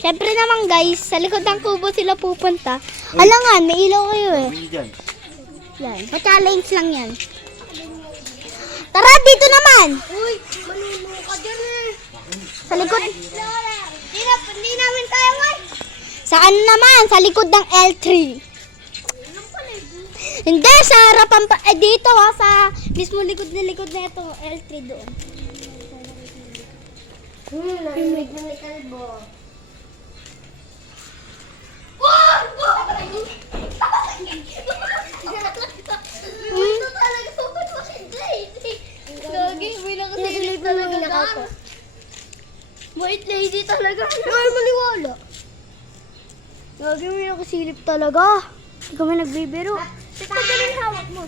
Siyempre naman guys, sa likod ng kubo sila pupunta. Alangan, may ilaw kayo eh. Yan, pa-challenge lang yan. Tara, dito naman! Uy, manuno ka dyan eh. Sa likod. Hindi namin kaya man. Saan naman? Sa likod ng L3. Hindi, sa harapan pa. Dito sa mismo likod na ito. L3 doon. Narinig na may kalbo. Ito talaga sobrang masinday. Gagi, may nakasilip talaga dyan. White lady talaga. Ay, maniwala. Gagi, may nakasilip talaga. Hindi kami nagbibiro. Ito ganun hawak mo.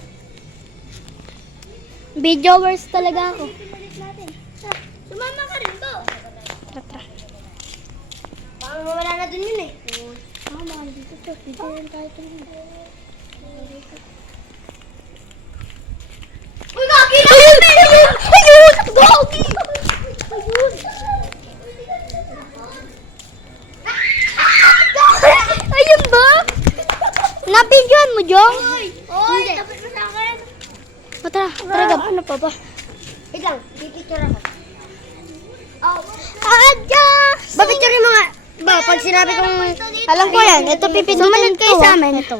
Videoers talaga ako. Sumama ka rin to. Tara. Baka mawala na dun yun eh. Mahal dito to. Dito yan tayo to. Uy, Gagi! Ayun! Gagi! Ayun ba? Nabigyan mo, Jong? Uy, tapos mo sa akin. O, tara, Gab. Ano pa ba? Wait lang, pipicture ako. Oh. Papicture mo nga. Ba, pag sinabi kong... Alam ko yan. Ito pipindutin. Sumunod kayo sa amin. Ito.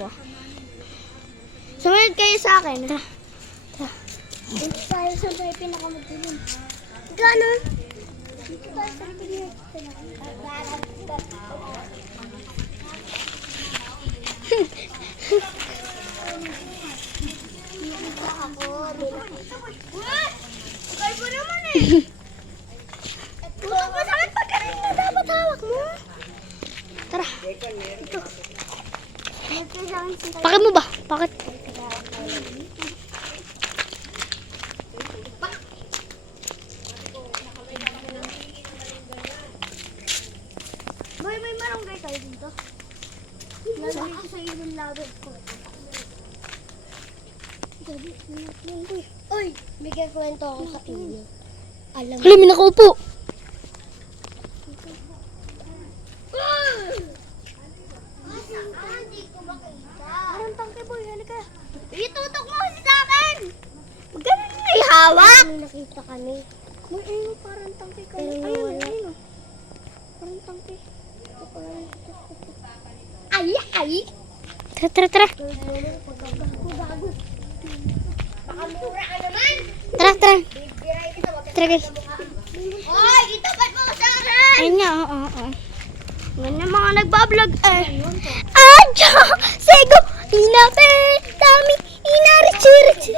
Sumunod kayo sa akin. Tara. Dito tayo sa may pinakamagdilim. Gano'n? Dito tayo sa pinig. Kalbo naman eh. Tutok mo sa akin pag ganun na dapat hawak mo. Tara. Ito. Pakit mo ba? Pakit. Boy, may marunggay tayo dito. Lalagay ko sa ilong labit ko. Uy, may kwento ako sa inyo. Alam Hala, may nakaupo. Hindi ko makita. Parang tangke boy, halika. Itutok mo kasi sa akin. Magkano may hawak? May nakita kami. Boy, ayun, parang tangke ka. Pero Ayun, wala. ayun. Parang tangke. Ay, ay. Tara. Gago. Nakamura ka naman. Tara. Bibiray kita, wag ka Tara, guys. Oy, itapat mo sa akin. Ayun nga, oo. Ganyan mga nagbablog eh. Adja! Sego! Inape! Tami! Inarichirichi!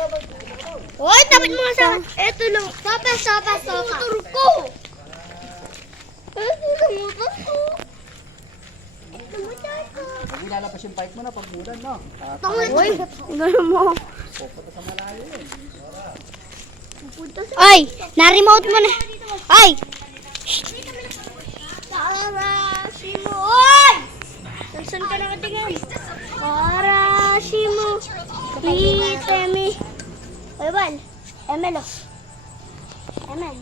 Oy, tapat mo sa akin. Eto lang. Sopa. Tuturo ko. Tumutok ko. Tumutok ko. Pag nilalabas yung pipe mo na, pag bulan, no? Uy! Gano'n mo. Pupunta sa malayo yun. Pupunta sa Ay! Na-remote mo na. Ay! Arashimo. Oy! Saan ka nakatingin? Arashimo! Itemi! Oy, Bal. Emelo. Emel.